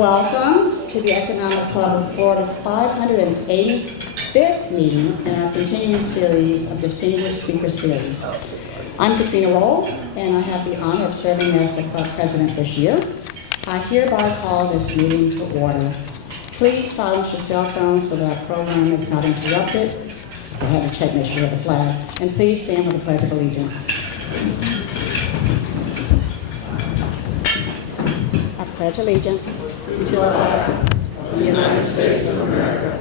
Welcome to the Economic Club of Florida's 585th meeting in our continuing series of Distinguished Speaker Series. I'm Katrina Roll, and I have the honor of serving as the club president this year. I hereby call this meeting to order. Please silence your cell phones so that our program is not interrupted. I had to check, make sure we have the flag. And please stand for the Pledge of Allegiance. I pledge allegiance to the flag of the United States of America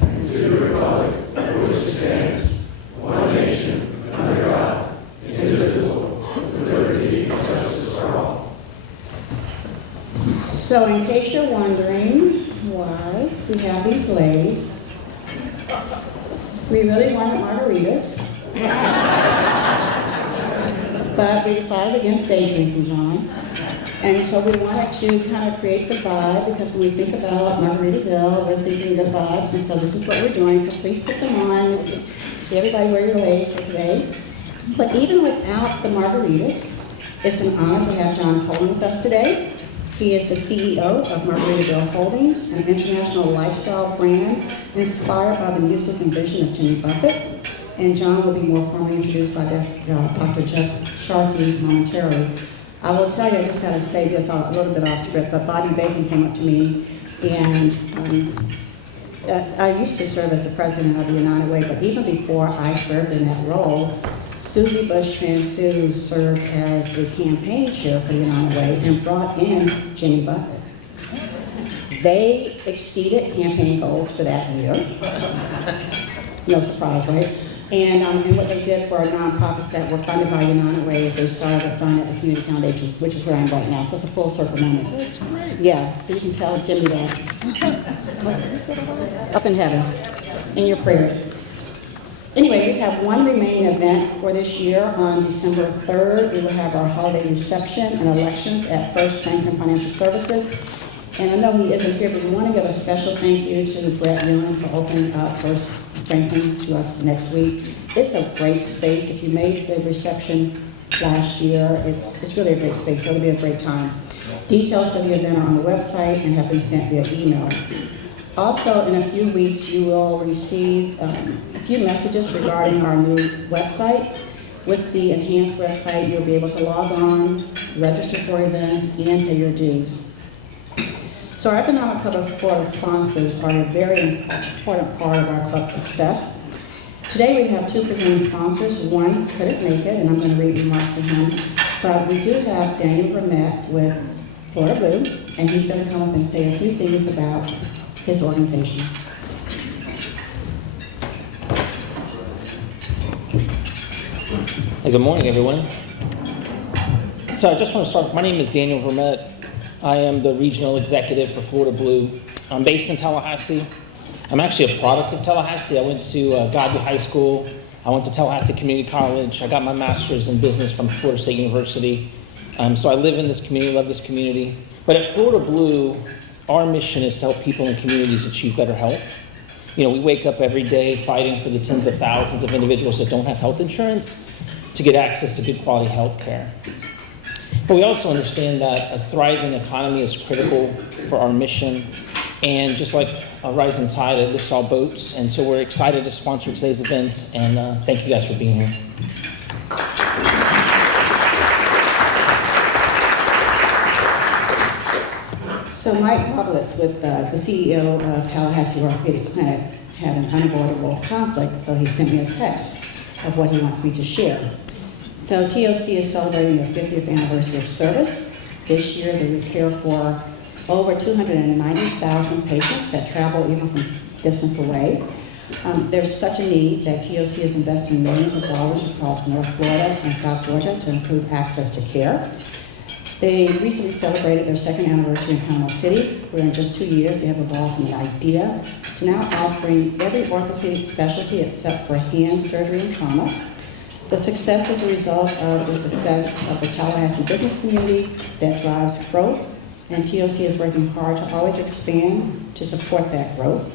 and to the republic for which it stands, one nation, under God, indivisible, with liberty and justice for all. So in case you're wondering why we have these ladies, we really wanted margaritas, but we decided against day drinking, John. And so we wanted to kind of create the vibe, because when we think about Margaritaville, we're thinking the vibes, and so this is what we're doing. So please put them on. Everybody wear your lace for today. But even without the margaritas, it's an honor to have John Cohlan with us today. He is the CEO of Margaritaville Holdings, an international lifestyle brand inspired by the music and vision of Jimmy Buffett. And John will be more formally introduced by Dr. Jeff Sharkey momentarily. I will tell you, I just got to say this a little bit off script, but Bobby Bacon came up to me, and I used to serve as the president of the United Way, but even before I served in that role, Susie Bush-Transu served as the campaign chair for the United Way and brought in Jimmy Buffett. They exceeded campaign goals for that year. No surprise, right? And what they did for our nonprofits that were funded by United Way is they started a fund at the Community Foundation, which is where I'm right now. So it's a full circle moment. That's great. Yeah, so you can tell Jimmy that. Up in heaven, in your prayers. Anyway, we have one remaining event for this year. On December 3rd, we will have our holiday reception and elections at First Franklin Financial Services. And I know he isn't here, but we want to give a special thank you to Brett Ewan for opening up First Franklin to us for next week. It's a great space. If you made the reception last year, it's really a great space, so it'll be a great time. Details for the event are on the website and have been sent via email. Also, in a few weeks, you will receive a few messages regarding our new website. With the enhanced website, you'll be able to log on, register for events, and pay your dues. So our Economic Club of Florida sponsors are a very important part of our club's success. Today we have two presenting sponsors. One couldn't make it, and I'm going to read remarks from him. But we do have Daniel Vermette with Florida Blue, and he's going to come up and say a few things about his organization. Hey, good morning, everyone. So I just want to start. My name is Daniel Vermette. I am the regional executive for Florida Blue. I'm based in Tallahassee. I'm actually a product of Tallahassee. I went to Godby High School. I went to Tallahassee Community College. I got my master's in business from Florida State University. So I live in this community, love this community. But at Florida Blue, our mission is to help people in communities achieve better health. You know, we wake up every day fighting for the tens of thousands of individuals that don't have health insurance to get access to good quality health care. But we also understand that a thriving economy is critical for our mission, and just like a rising tide, it lifts all boats. And so we're excited to sponsor today's event, and thank you guys for being here. So Mike Roblitz, with the CEO of Tallahassee Orthopedic Clinic, had an unavoidable conflict, so he sent me a text of what he wants me to share. So TOC is celebrating their 50th anniversary of service. This year they will care for over 290,000 patients that travel even from distance away. There's such a need that TOC is investing millions of dollars across North Florida and South Georgia to improve access to care. They recently celebrated their second anniversary in Panama City, where in just 2 years they have evolved from an idea to now offering every orthopedic specialty except for hand surgery and trauma. The success is a result of the success of the Tallahassee business community that drives growth, and TOC is working hard to always expand to support that growth.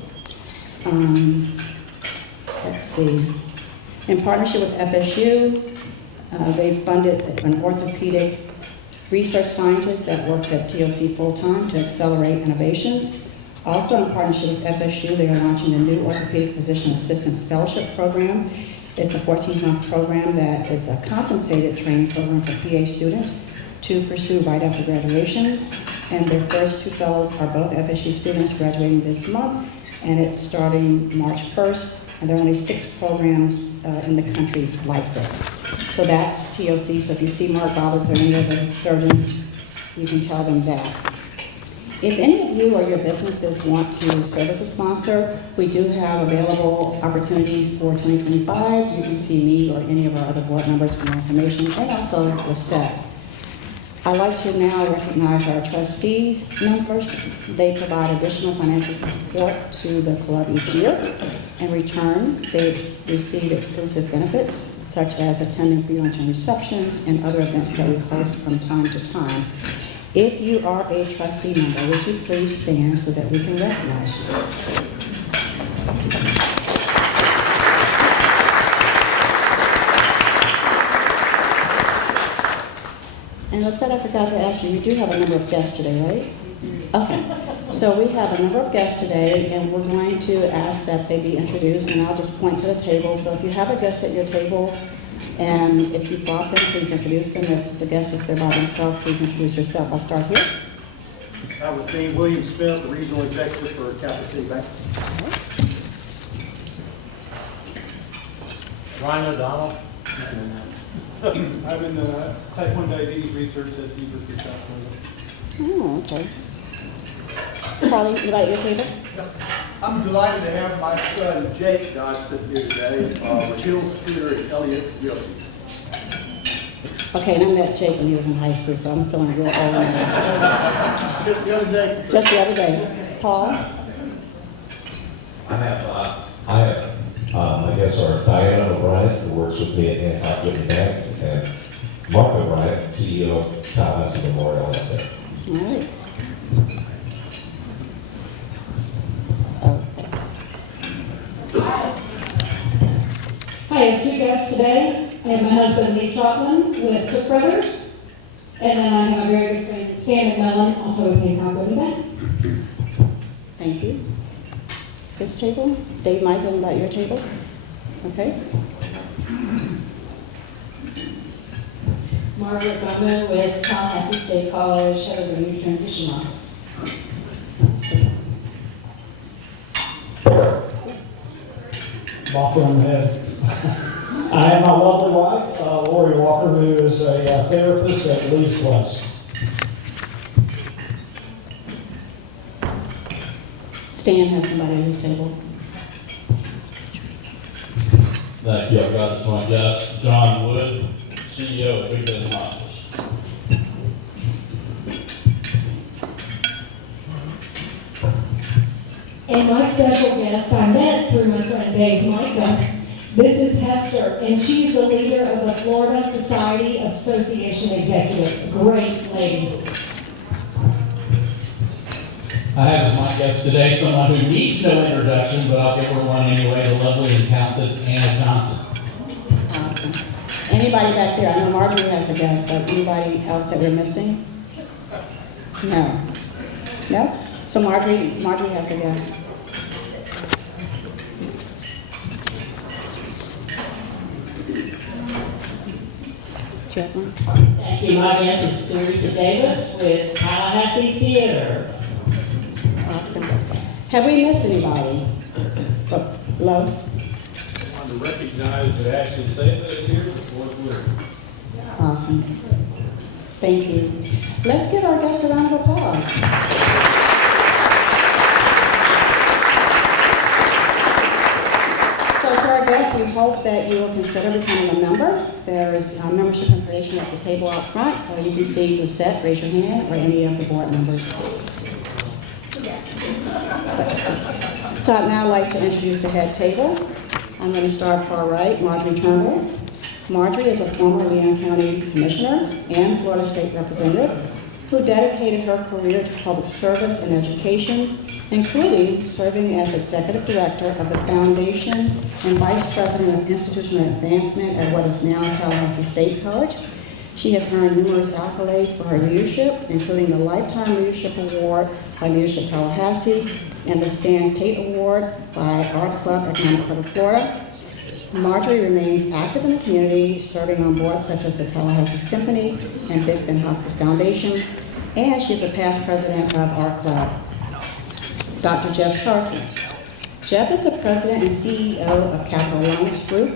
Let's see. In partnership with FSU, they funded an orthopedic research scientist that works at TOC full-time to accelerate innovations. Also in partnership with FSU, they are launching a new Orthopedic Physician Assistance Fellowship Program. It's a 14-month program that is a compensated training program for PA students to pursue right after graduation. And their first 2 fellows are both FSU students graduating this month, and it's starting March 1st, and there are only 6 programs in the country like this. So that's TOC, so if you see Mark Roberts or any of the surgeons, you can tell them that. If any of you or your businesses want to serve as a sponsor, we do have available opportunities for 2025. You can see me or any of our other board members for more information, and also Lisette. I'd like to now recognize our trustees members. They provide additional financial support to the club each year. In return, they receive exclusive benefits, such as attending pre-lunch and receptions and other events that we host from time to time. If you are a trustee member, would you please stand so that we can recognize you? And Lisette, I forgot to ask you do have a number of guests today, right? Okay, so we have a number of guests today, and we're going to ask that they be introduced, and I'll just point to the table. So if you have a guest at your table, and if you brought them, please introduce them. If the guest is there by themselves, please introduce yourself. I'll start here. I was Dean William Smith, the Regional Executive for Capital City Bank. Ryan O'Donnell. I'm in the type 1 diabetes research at the University of South Florida. Oh, okay. Charlie, you like your table? I'm delighted to have my son Jake Dodge sit here today, with Hill Scooter and Elliott Realty. Okay, and I met Jake when he was in high school, so I'm feeling real old now. Just the other day. Just the other day. Paul? I guess our Diana O'Brien, who works with me at Hancock Whitney Bank, and Mark O'Brien, CEO of Tallahassee Memorial out there. All right. Hi, I have 2 guests today. I have my husband, Lee Trotman, with Cook Brothers. And then I have my very good friend, Sam McMillan, also with Hancock Whitney Bank. Thank you. This table? Dave Michael, about your table? Okay. Margaret Gummer with Tallahassee State College, head of the New Transition Office. Walker on the head. I have my lovely wife, Lori Walker, who is a therapist at Lee's Place. Stan has somebody at his table. Thank you. I've got as my guest, John Wood, CEO of Big Business Hospice. And my special guest I met through my friend Dave Micah. This is Hester, and she's the leader of the Florida Society of Association Executives. Great lady. I have as my guest today someone who needs no introduction, but I'll give her one anyway, the lovely and talented Anna Johnson. Awesome. Anybody back there? I know Marjorie has a guest, but anybody else that we're missing? No. No? So Marjorie has a guest. Do you have one? Thank you. My guest is Teresa Davis with Tallahassee Theater. Awesome. Have we missed anybody? Low? I want to recognize that Ashley Statler is here with fourth winner. Awesome. Thank you. Let's give our guests a round of applause. So for our guests, we hope that you will consider becoming a member. There's membership information at the table out front, or you can see Lisette, raise your hand, or any of the board members. So I'd now like to introduce the head table. I'm going to start far right, Marjorie Turnbull. Marjorie is a former Leon County Commissioner and Florida State Representative who dedicated her career to public service and education, including serving as Executive Director of the Foundation and Vice President of Institutional Advancement at what is now Tallahassee State College. She has earned numerous accolades for her leadership, including the Lifetime Leadership Award by Leadership Tallahassee and the Stan Tate Award by Art Club Economic Club of Florida. Marjorie remains active in the community, serving on boards such as the Tallahassee Symphony and Big Ben Hospice Foundation, and she's a past president of Art Club. Dr. Jeff Sharkey. Jeff is the president and CEO of Capital Alliance Group,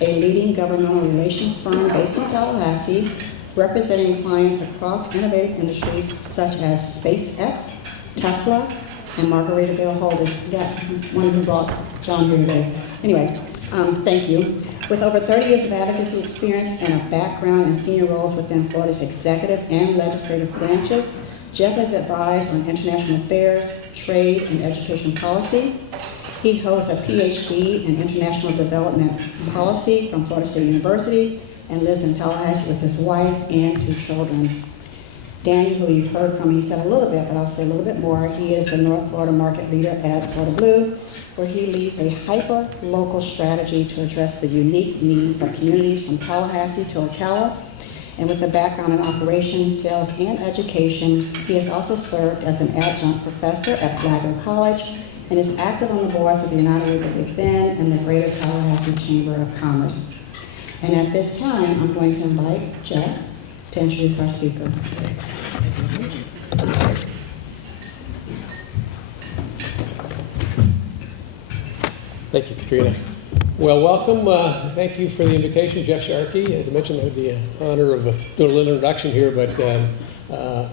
a leading governmental relations firm based in Tallahassee, representing clients across innovative industries such as SpaceX, Tesla, and Margaritaville Holdings. That one who brought John here today. Anyway, thank you. With over 30 years of advocacy experience and a background in senior roles within Florida's executive and legislative branches, Jeff has advised on international affairs, trade, and education policy. He holds a PhD in International Development Policy from Florida State University and lives in Tallahassee with his wife and 2 children. Danny, who you've heard from, he said a little bit, but I'll say a little bit more. He is the North Florida market leader at Florida Blue, where he leads a hyper-local strategy to address the unique needs of communities from Tallahassee to Ocala. And with a background in operations, sales, and education, he has also served as an adjunct professor at Flagler College and is active on the boards of the United League of Big Ben and the Greater Tallahassee Chamber of Commerce. And at this time, I'm going to invite Jeff to introduce our speaker. Thank you, Katrina. Well, welcome. Thank you for the invitation, Jeff Sharkey. As I mentioned, I had the honor of doing a little introduction here, but I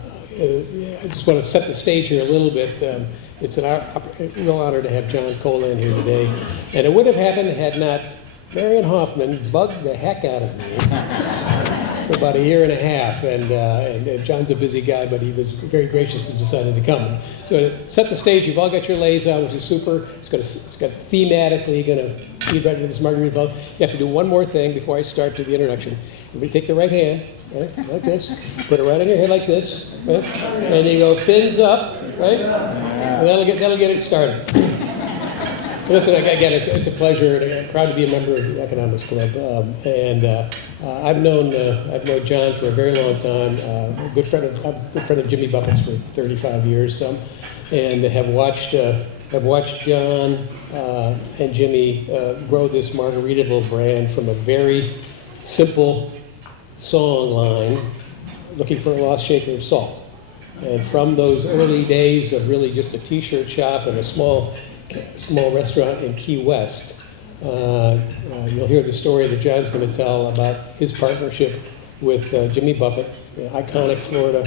just want to set the stage here a little bit. It's a real honor to have John Cohlan here today. And it would have happened had not Marion Hoffman bugged the heck out of me for about 1.5 years. And John's a busy guy, but he was very gracious and decided to come. So to set the stage, you've all got your lays on, which is super. It's got thematically going to feed right into this Margaritaville. You have to do one more thing before I start to the introduction. Everybody take the right hand, right, like this. Put it right on your head like this, right? And you go fins up, right? And that'll get it started. Listen, again, it's a pleasure, and I'm proud to be a member of the Economics Club. I've known John for a very long time. I'm a good friend of Jimmy Buffett's for 35 years, and have watched John and Jimmy grow this Margaritaville brand from a very simple song line, looking for a lost shaker of salt. And from those early days of really just a t-shirt shop and a small restaurant in Key West, you'll hear the story that John's going to tell about his partnership with Jimmy Buffett, the iconic Florida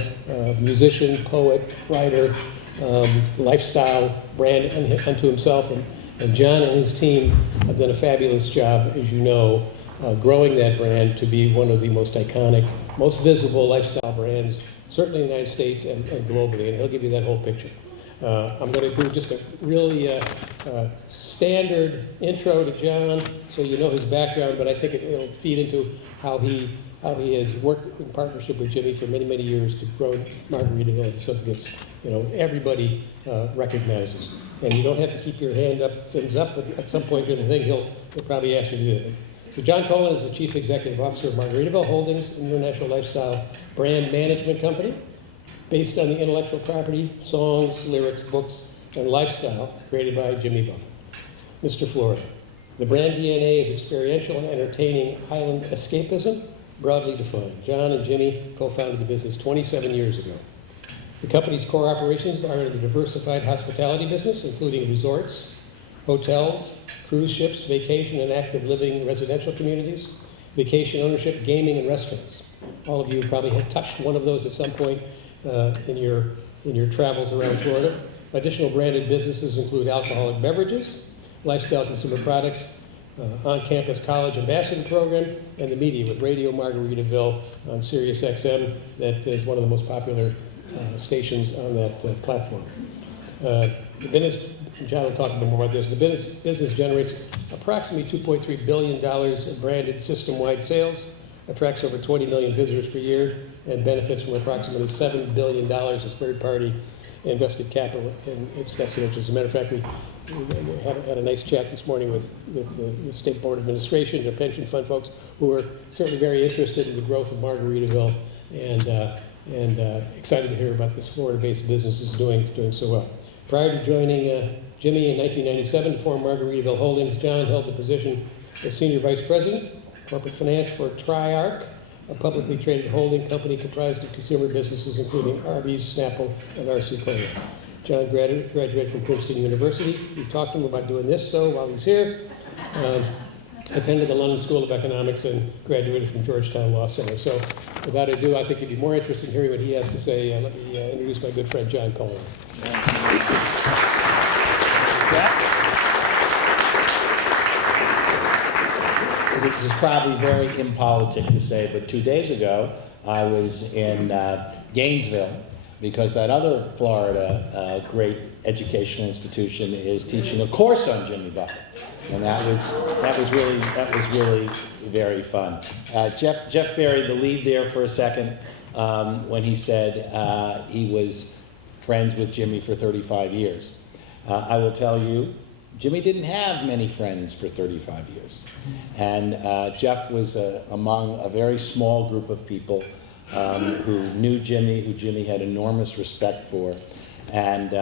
musician, poet, writer, lifestyle brand unto himself. And John and his team have done a fabulous job, as you know, growing that brand to be one of the most iconic, most visible lifestyle brands, certainly in the United States and globally, and he'll give you that whole picture. I'm going to do just a really standard intro to John, so you know his background, but I think it'll feed into how he has worked in partnership with Jimmy for many, many years to grow Margaritaville into something that's, everybody recognizes. And you don't have to keep your hand up, fins up, but at some point during the thing, he'll probably ask you to do it. So John Cohlan is the Chief Executive Officer of Margaritaville Holdings, an international lifestyle brand management company based on the intellectual property, songs, lyrics, books, and lifestyle created by Jimmy Buffett. Mr. Florida. The brand DNA is experiential and entertaining island escapism, broadly defined. John and Jimmy co-founded the business 27 years ago. The company's core operations are in the diversified hospitality business, including resorts, hotels, cruise ships, vacation and active living residential communities, vacation ownership, gaming, and restaurants. All of you probably have touched one of those at some point in your travels around Florida. Additional branded businesses include alcoholic beverages, lifestyle consumer products, on-campus college ambassador program, and the media with Radio Margaritaville on Sirius XM. That is one of the most popular stations on that platform. The business, John will talk a bit more about this, the business generates approximately $2.3 billion of branded system-wide sales, attracts over 20 million visitors per year, and benefits from approximately $7 billion of third-party invested capital in its destinations. As a matter of fact, had a nice chat this morning with the State Board Administration, the pension fund folks, who are certainly very interested in the growth of Margaritaville, and excited to hear about this Florida-based business is doing so well. Prior to joining Jimmy in 1997 to form Margaritaville Holdings, John held the position as Senior Vice President, Corporate Finance for Triarch, a publicly traded holding company comprised of consumer businesses including Arby's, Snapple, and R.C. Kleiner. John graduated from Princeton University. We talked to him about doing this, though, while he's here. Attended the London School of Economics and graduated from Georgetown Law Center. So without ado, I think you'd be more interested in hearing what he has to say. Let me introduce my good friend, John Cohlan. This is probably very impolitic to say, but 2 days ago, I was in Gainesville because that other Florida great educational institution is teaching a course on Jimmy Buffett, and that was really very fun. Jeff buried the lead there for a second when he said he was friends with Jimmy for 35 years. I will tell you, Jimmy didn't have many friends for 35 years. And Jeff was among a very small group of people who knew Jimmy, who Jimmy had enormous respect for. And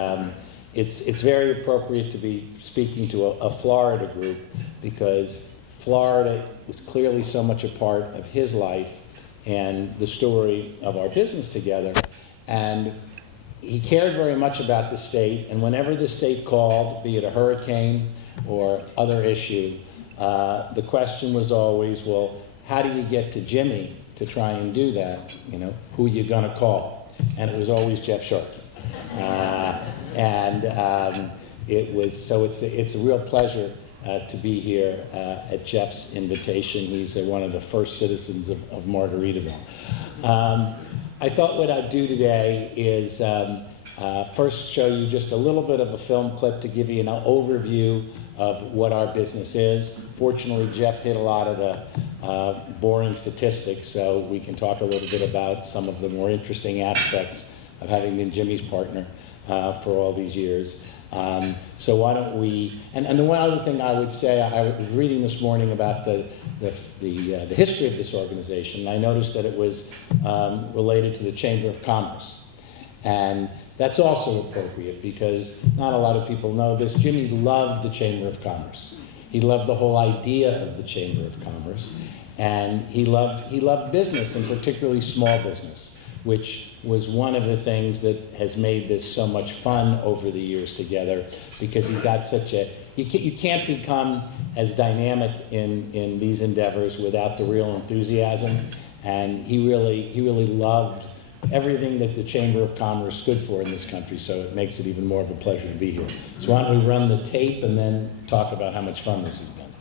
it's very appropriate to be speaking to a Florida group because Florida was clearly so much a part of his life and the story of our business together. And he cared very much about the state, and whenever the state called, be it a hurricane or other issue, the question was always, well, how do you get to Jimmy to try and do that? You know, who are you gonna call? And it was always Jeff Sharkey. It's a real pleasure to be here at Jeff's invitation. He's one of the first citizens of Margaritaville. I thought what I'd do today is first show you just a little bit of a film clip to give you an overview of what our business is. Fortunately, Jeff hit a lot of the boring statistics, so we can talk a little bit about some of the more interesting aspects of having been Jimmy's partner for all these years. So why don't we, and the one other thing I would say, I was reading this morning about the history of this organization, and I noticed that it was related to the Chamber of Commerce. And that's also appropriate because not a lot of people know this. Jimmy loved the Chamber of Commerce. He loved the whole idea of the Chamber of Commerce. And he loved business, and particularly small business, which was one of the things that has made this so much fun over the years together, because he got such a, you can't become as dynamic in these endeavors without the real enthusiasm, and he really loved everything that the Chamber of Commerce stood for in this country, so it makes it even more of a pleasure to be here. So why don't we run the tape and then talk about how much fun this has been.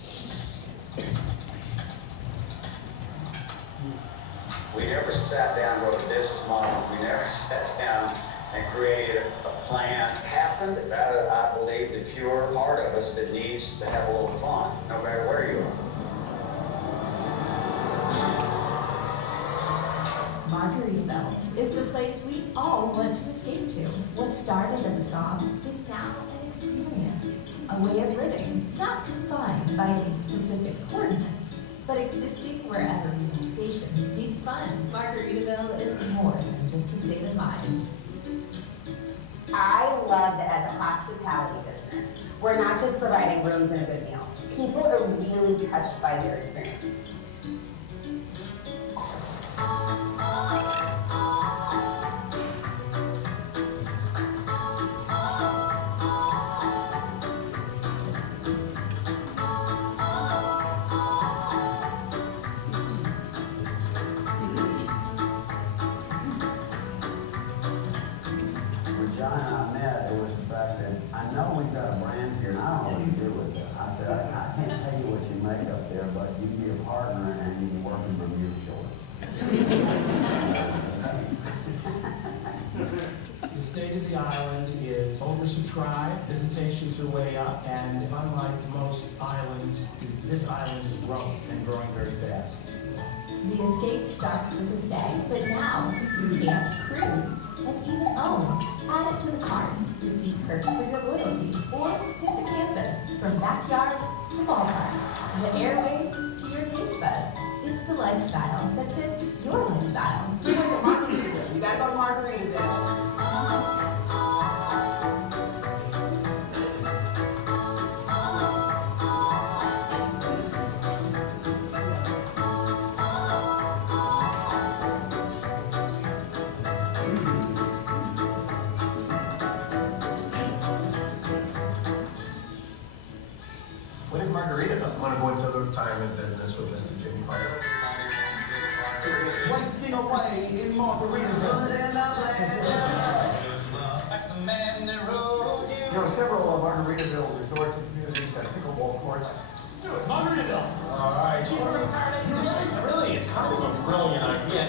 We never sat down and wrote a business model. We never sat down and created a plan. It happened out of, I believe, the pure part of us that needs to have a little fun, no matter where you are. Margaritaville is the place we all want to escape to. What started as a song is now an experience, a way of living, not confined by any specific coordinates, but existing wherever relaxation meets fun. Margaritaville is more than just a state of mind. I love that as a hospitality business, we're not just providing rooms and a good meal. People are really touched by their experience. John and I met, it was the fact that I know we've got a brand here and I don't know what to do with it. I said, I can't tell you what you make up there, but you can be a partner and you can work in Bermuda shores. The state of the island is oversubscribed, visitations are way up, and unlike most islands, this island is growing and growing very fast. The escape starts with a stay, but now you can cruise and even own. Add it to the cart. Receive perks for your loyalty, or hit the campus from backyards to ballparks, the airwaves to your taste buds. It's the lifestyle that fits your lifestyle. We went to Margaritaville. You gotta go to Margaritaville. What is Margaritaville? I want to go into the retirement business with Mr. Jimmy Buffett. Wasting away in Margaritaville. You know, several of Margaritaville resorts and communities have pickleball courts. Margaritaville. All right. Really, it's kind of a brilliant idea.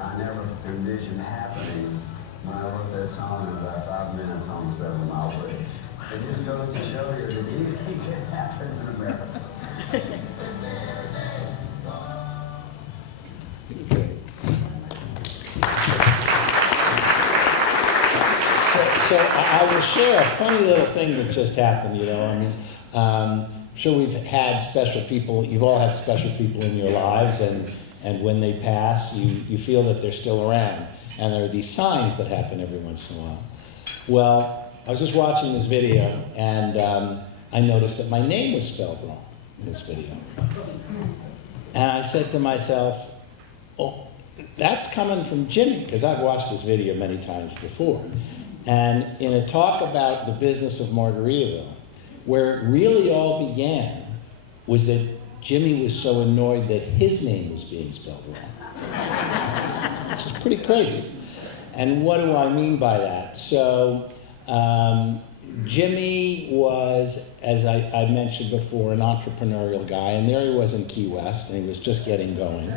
I never envisioned happening when I wrote that song in about 5 minutes on the 7 Mile Bridge. It just goes to show you that anything can happen in America. So I will share a funny little thing that just happened, you know. I mean, I'm sure we've had special people, you've all had special people in your lives, and when they pass, you feel that they're still around. And there are these signs that happen every once in a while. Well, I was just watching this video, and I noticed that my name was spelled wrong in this video. And I said to myself, oh, that's coming from Jimmy, because I've watched this video many times before. And in a talk about the business of Margaritaville, where it really all began was that Jimmy was so annoyed that his name was being spelled wrong, which is pretty crazy. And what do I mean by that? So Jimmy was, as I mentioned before, an entrepreneurial guy, and there he was in Key West, and he was just getting going.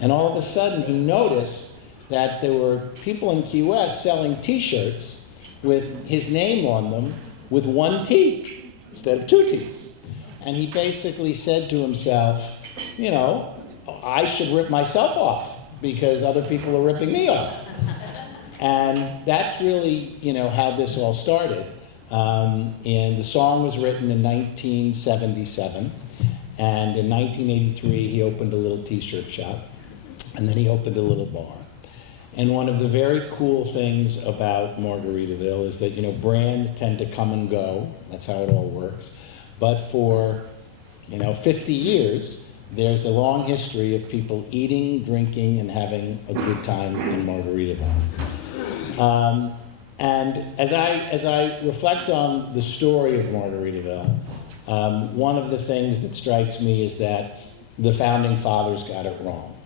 And all of a sudden, he noticed that there were people in Key West selling T-shirts with his name on them with one T instead of two T's. And he basically said to himself, you know, I should rip myself off because other people are ripping me off. And that's really, you know, how this all started. And the song was written in 1977. And in 1983, he opened a little T-shirt shop. And then he opened a little bar. And one of the very cool things about Margaritaville is that, you know, brands tend to come and go. That's how it all works. But for, you know, 50 years, there's a long history of people eating, drinking, and having a good time in Margaritaville. And as I reflect on the story of Margaritaville, one of the things that strikes me is that the founding fathers got it wrong,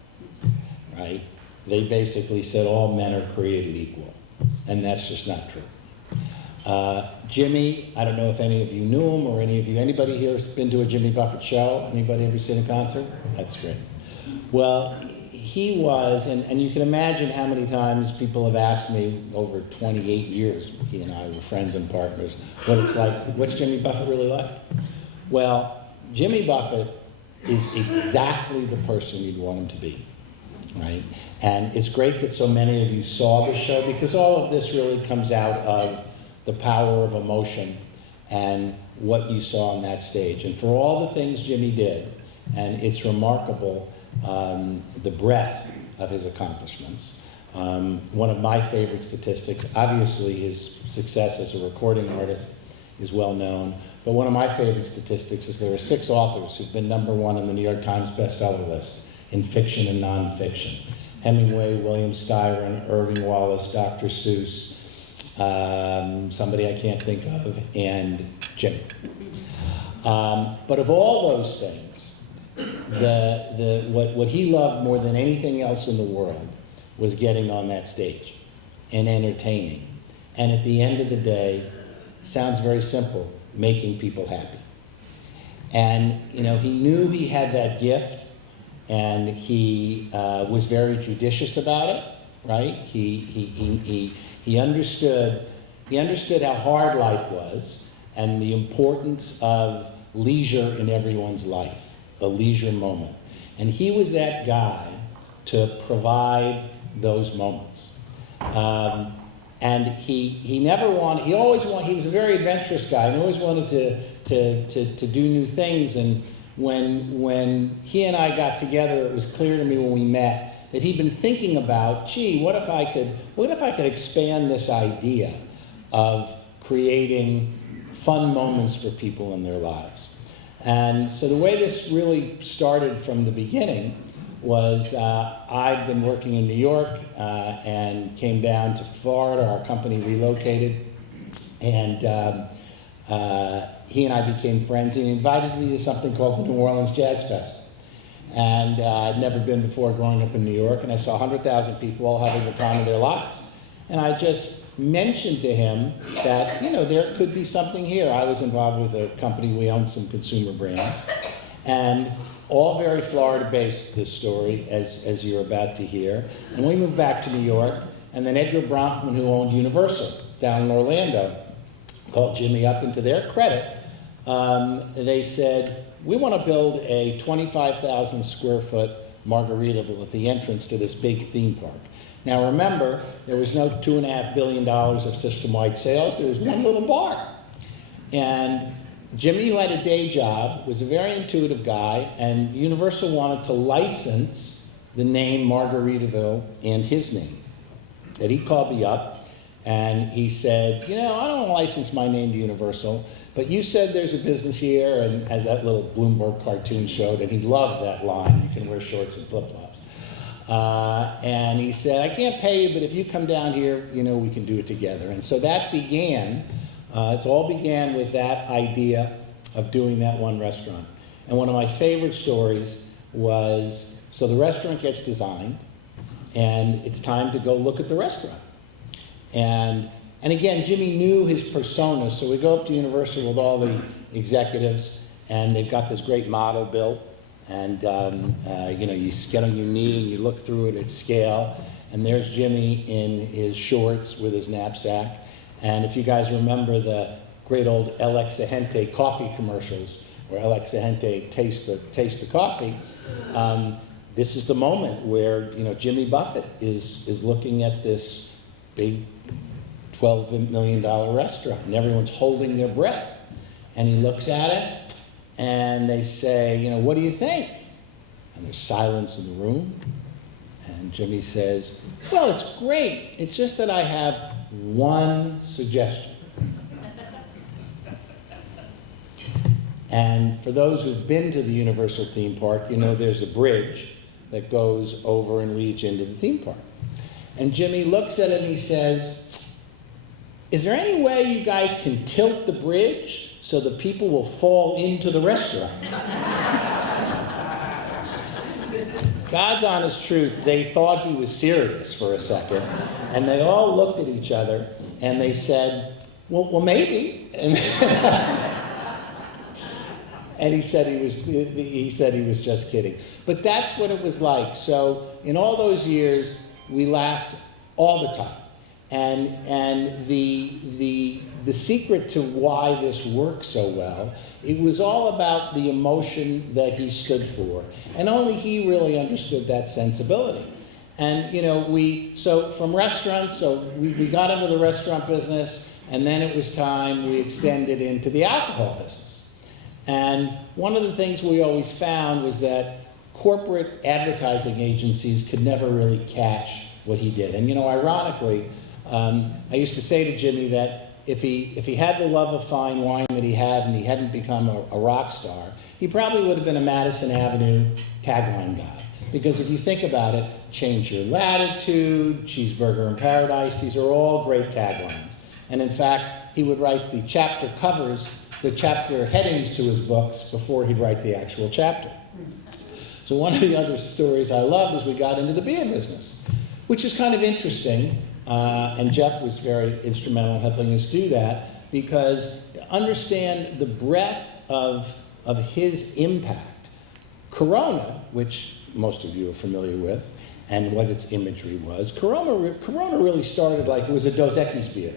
right? They basically said all men are created equal, and that's just not true. Jimmy, I don't know if any of you knew him or anybody here has been to a Jimmy Buffett show? Anybody ever seen a concert? That's great. Well, he was, and you can imagine how many times people have asked me over 28 years, he and I were friends and partners, what it's like, what's Jimmy Buffett really like? Well, Jimmy Buffett is exactly the person you'd want him to be, right? And it's great that so many of you saw the show because all of this really comes out of the power of emotion and what you saw on that stage. And for all the things Jimmy did, and it's remarkable the breadth of his accomplishments. One of my favorite statistics, obviously his success as a recording artist is well known, but one of my favorite statistics is there are 6 authors who've been #1 on the New York Times bestseller list in fiction and nonfiction. Hemingway, William Styron, Irving Wallace, Dr. Seuss, somebody I can't think of, and Jimmy. But of all those things, what he loved more than anything else in the world was getting on that stage and entertaining. And at the end of the day, it sounds very simple, making people happy. And you know, he knew he had that gift, and he was very judicious about it. right? He understood how hard life was and the importance of leisure in everyone's life, a leisure moment. And he was that guy to provide those moments. And he never wanted, he was a very adventurous guy and always wanted to do new things. And when he and I got together, it was clear to me when we met that he'd been thinking about, gee, what if I could expand this idea of creating fun moments for people in their lives. And so the way this really started from the beginning was I'd been working in New York and came down to Florida. Our company relocated, and he and I became friends. And he invited me to something called the New Orleans Jazz Fest. And I'd never been before growing up in New York, and I saw 100,000 people all having the time of their lives. And I just mentioned to him that, there could be something here. I was involved with a company, we owned some consumer brands, and all very Florida-based, this story, as you're about to hear. And we moved back to New York, and then Edgar Bronfman, who owned Universal down in Orlando, called Jimmy up, and to their credit, they said, we want to build a 25,000 square foot Margaritaville at the entrance to this big theme park. Now remember, there was no $2.5 billion of system-wide sales, there was one little bar. And Jimmy, who had a day job, was a very intuitive guy, and Universal wanted to license the name Margaritaville and his name. And he called me up, and he said, I don't want to license my name to Universal, but you said there's a business here, and as that little Bloomberg cartoon showed, and he loved that line, you can wear shorts and flip-flops. And he said, I can't pay you, but if you come down here, we can do it together. And so that began, it all began with that idea of doing that one restaurant. And one of my favorite stories was, so the restaurant gets designed, and it's time to go look at the restaurant. And again, Jimmy knew his persona, so we go up to Universal with all the executives, and they've got this great model built, and you get on your knee and you look through it at scale, and there's Jimmy in his shorts with his knapsack. And if you guys remember the great old El Exigente coffee commercials, where El Exigente tastes the coffee, this is the moment where Jimmy Buffett is looking at this big $12 million restaurant, and everyone's holding their breath. And he looks at it, and they say, what do you think? And there's silence in the room. And Jimmy says, well, it's great. It's just that I have one suggestion. And for those who've been to the Universal theme park, there's a bridge that goes over and leads into the theme park. And Jimmy looks at it and he says, is there any way you guys can tilt the bridge so the people will fall into the restaurant? God's honest truth, they thought he was serious for a second, and they all looked at each other and they said, well maybe. And he said he was just kidding. But that's what it was like. So in all those years, we laughed all the time. And the secret to why this worked so well, it was all about the emotion that he stood for. And only he really understood that sensibility. And so from restaurants, we got into the restaurant business, and then it was time we extended into the alcohol business. And one of the things we always found was that corporate advertising agencies could never really catch what he did. And ironically, I used to say to Jimmy that if he had the love of fine wine that he had and he hadn't become a rock star, he probably would have been a Madison Avenue tagline guy. Because if you think about it, change your latitude, cheeseburger in paradise, these are all great taglines. And in fact, he would write the chapter covers, the chapter headings to his books before he'd write the actual chapter. So one of the other stories I loved is we got into the beer business, which is kind of interesting. And Jeff was very instrumental in helping us do that, because to understand the breadth of his impact, Corona, which most of you are familiar with, and what its imagery was. Corona really started like it was a Dos Equis beer.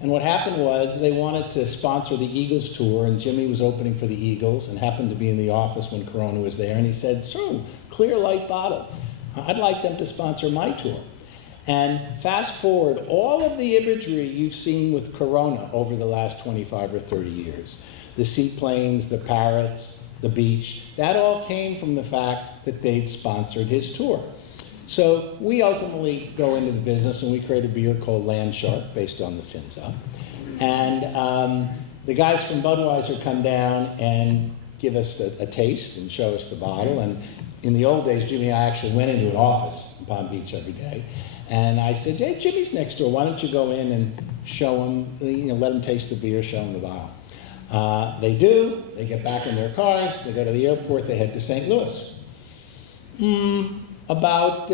And what happened was they wanted to sponsor the Eagles tour, and Jimmy was opening for the Eagles and happened to be in the office when Corona was there, and he said, "So, clear light bottle. I'd like them to sponsor my tour." And fast forward, all of the imagery you've seen with Corona over the last 25 or 30 years, the seaplanes, the parrots, the beach, that all came from the fact that they'd sponsored his tour. So we ultimately go into the business and we create a beer called Land Shark based on the fins up. And the guys from Budweiser come down and give us a taste and show us the bottle. And in the old days, Jimmy and I actually went into an office in Palm Beach every day. And I said, "Hey, Jimmy's next door. Why don't you go in and show him, let him taste the beer, show him the bottle." They do. They get back in their cars. They go to the airport. They head to St. Louis. About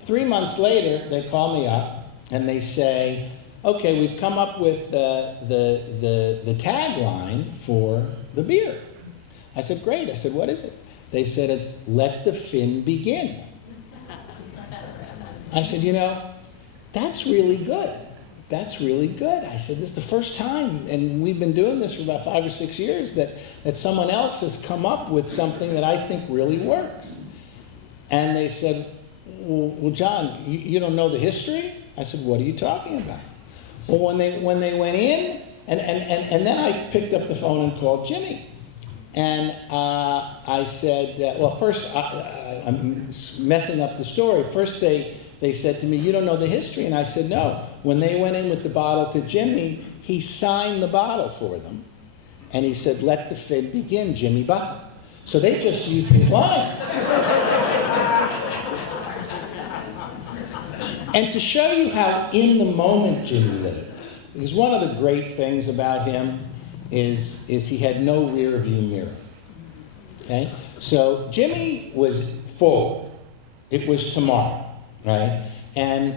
3 months later, they call me up and they say, "Okay, we've come up with the tagline for the beer." I said, "Great." I said, "What is it?" They said, "It's let the fin begin." I said, "That's really good. That's really good." I said, "This is the first time, and we've been doing this for about 5 or 6 years, that someone else has come up with something that I think really works." And they said, well, John, you don't know the history? I said, "What are you talking about?" Well, when they went in, and then I picked up the phone and called Jimmy. And I said, well, first, I'm messing up the story. First, they said to me, "You don't know the history?" And I said, "No." When they went in with the bottle to Jimmy, he signed the bottle for them. And he said, "Let the fin begin, Jimmy Buffett." So they just used his line. And to show you how in the moment Jimmy lived, because one of the great things about him is he had no rear view mirror. Okay? So Jimmy was forward. It was tomorrow, right? And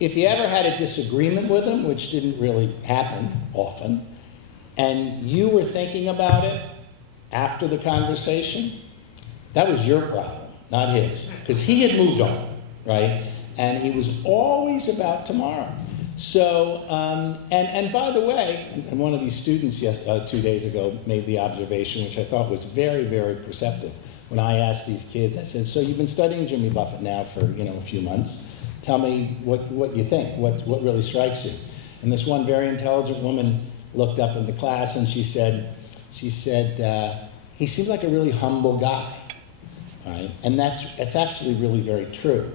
if you ever had a disagreement with him, which didn't really happen often, and you were thinking about it after the conversation, that was your problem, not his, because he had moved on, right? And he was always about tomorrow. So, and by the way, and one of these students 2 days ago made the observation, which I thought was very, very perceptive. When I asked these kids, I said, "So you've been studying Jimmy Buffett now for, a few months. Tell me what you think, what really strikes you." And this one very intelligent woman looked up in the class and she said, "He seems like a really humble guy." Right? And that's actually really very true.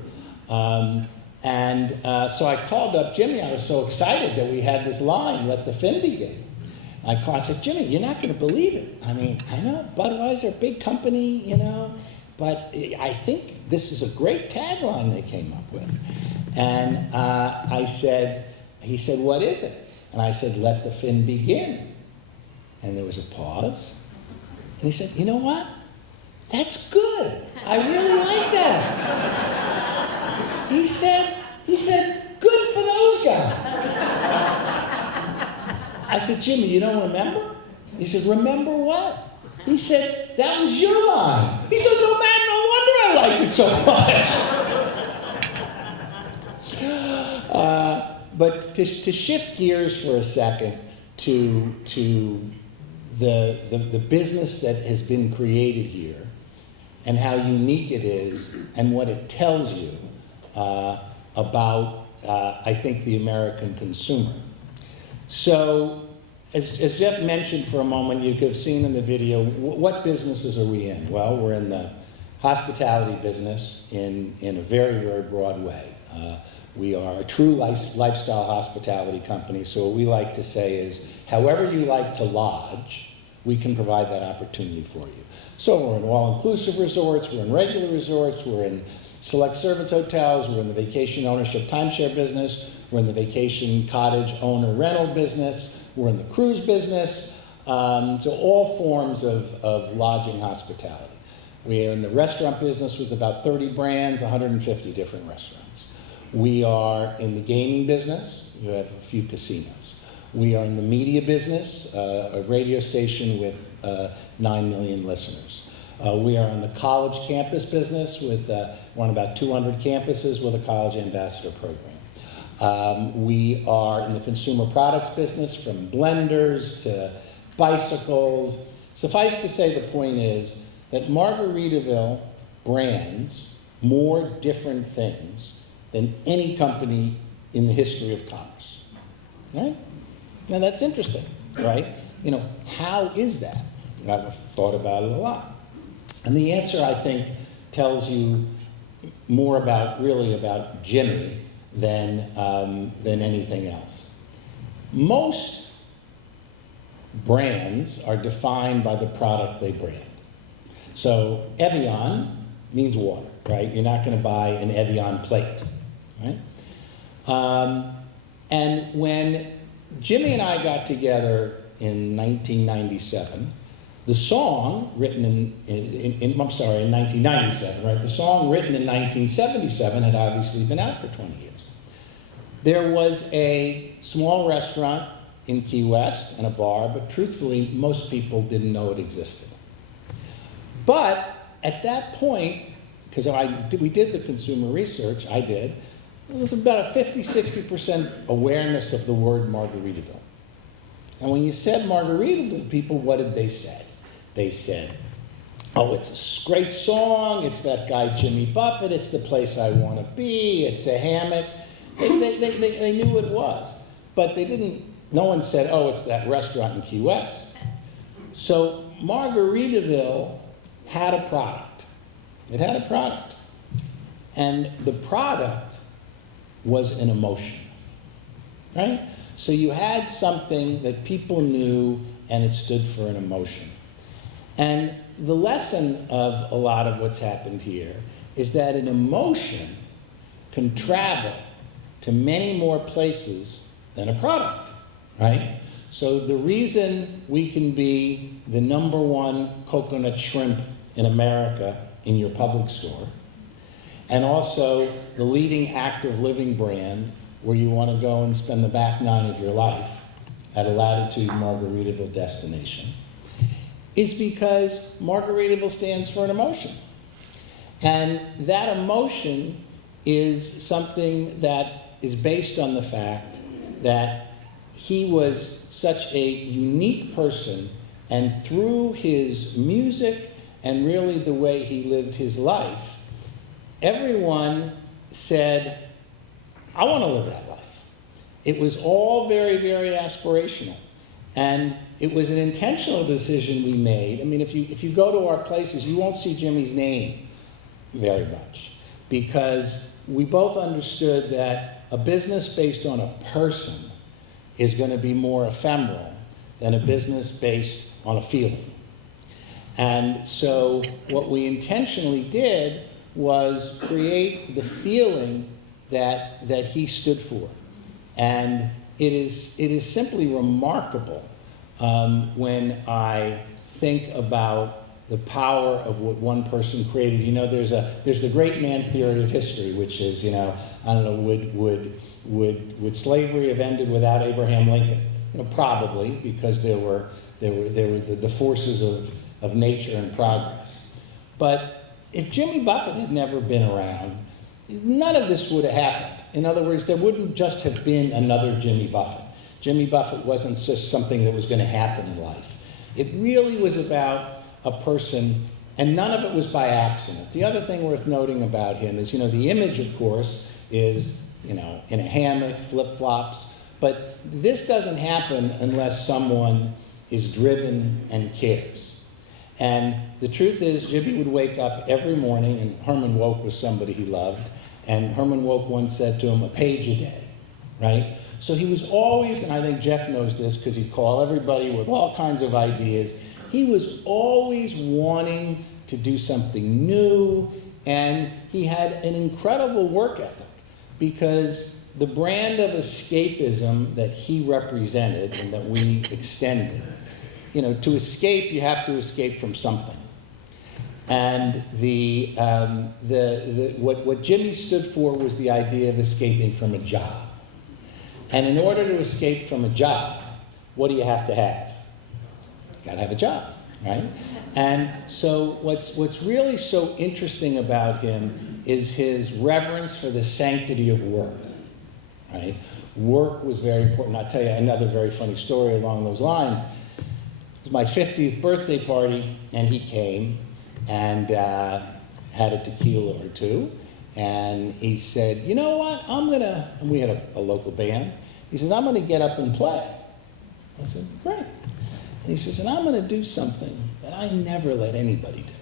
So I called up Jimmy. I was so excited that we had this line, "Let the fin begin." I said, "Jimmy, you're not going to believe it. I mean, I know Budweiser, big company, but I think this is a great tagline they came up with." And he said, "What is it?" And I said, "Let the fin begin." And there was a pause. And he said, "You know what? That's good. I really like that." He said, "Good for those guys." I said, "Jimmy, you don't remember?" He said, "Remember what?" He said, "That was your line." He said, "No, man, no wonder I liked it so much." But to shift gears for a second to the business that has been created here and how unique it is and what it tells you about, I think, the American consumer. So, as Jeff mentioned for a moment, you could have seen in the video, what businesses are we in? Well, we're in the hospitality business in a very, very broad way. We are a true lifestyle hospitality company, so what we like to say is, however you like to lodge, we can provide that opportunity for you. So we're in all-inclusive resorts, we're in regular resorts, we're in select service hotels, we're in the vacation ownership timeshare business, we're in the vacation cottage owner rental business, we're in the cruise business, so all forms of lodging hospitality. We are in the restaurant business with about 30 brands, 150 different restaurants. We are in the gaming business, you have a few casinos. We are in the media business, a radio station with 9 million listeners. We are on the college campus business with, we're on about 200 campuses with a college ambassador program. We are in the consumer products business, from blenders to bicycles. Suffice to say, the point is that Margaritaville brands more different things than any company in the history of commerce, right? Now that's interesting, right? You know, how is that? I've thought about it a lot. And the answer, I think, tells you more about, really about Jimmy than anything else. Most brands are defined by the product they brand. So Evian means water, right? You're not going to buy an Evian plate, right? And when Jimmy and I got together in 1997, the song written in 1997, right? The song written in 1977 had obviously been out for 20 years. There was a small restaurant in Key West and a bar, but truthfully, most people didn't know it existed. But at that point, because we did the consumer research, I did, it was about a 50-60% awareness of the word Margaritaville. And when you said Margaritaville to people, what did they say? They said, oh, it's a great song, it's that guy Jimmy Buffett, it's the place I want to be, it's a hammock. They knew what it was, but they didn't, no one said, oh, it's that restaurant in Key West. So Margaritaville had a product. It had a product. And the product was an emotion, right? So you had something that people knew and it stood for an emotion. And the lesson of a lot of what's happened here is that an emotion can travel to many more places than a product, right? So the reason we can be the #1 coconut shrimp in America in your public store, and also the leading active living brand where you want to go and spend the back 9 of your life at a Latitude Margaritaville destination, is because Margaritaville stands for an emotion. And that emotion is something that is based on the fact that he was such a unique person, and through his music and really the way he lived his life, everyone said, I want to live that life. It was all very, very aspirational. And it was an intentional decision we made. I mean, if you go to our places, you won't see Jimmy's name very much, because we both understood that a business based on a person is going to be more ephemeral than a business based on a feeling. And so what we intentionally did was create the feeling that he stood for. And it is simply remarkable when I think about the power of what one person created. You know, there's the great man theory of history, which is, you know, I don't know, would slavery have ended without Abraham Lincoln? You know, probably, because there were the forces of nature and progress. But if Jimmy Buffett had never been around, none of this would have happened. In other words, there wouldn't just have been another Jimmy Buffett. Jimmy Buffett wasn't just something that was going to happen in life. It really was about a person, and none of it was by accident. The other thing worth noting about him is, you know, the image, of course, is, you know, in a hammock, flip-flops, but this doesn't happen unless someone is driven and cares. And the truth is, Jimmy would wake up every morning, and Herman Wouk was somebody he loved, and Herman Wouk once said to him, a page a day, right? So he was always, and I think Jeff knows this because he'd call everybody with all kinds of ideas, he was always wanting to do something new, and he had an incredible work ethic, because the brand of escapism that he represented and that we extended, you know, to escape, you have to escape from something. And what Jimmy stood for was the idea of escaping from a job. And in order to escape from a job, what do you have to have? You gotta have a job. right? And so what's really so interesting about him is his reverence for the sanctity of work, right? Work was very important. I'll tell you another very funny story along those lines. It was my 50th birthday party, and he came and had a tequila or two, and he said, you know what, and we had a local band. He says, I'm gonna get up and play. I said, great. And he says, and I'm gonna do something that I never let anybody do.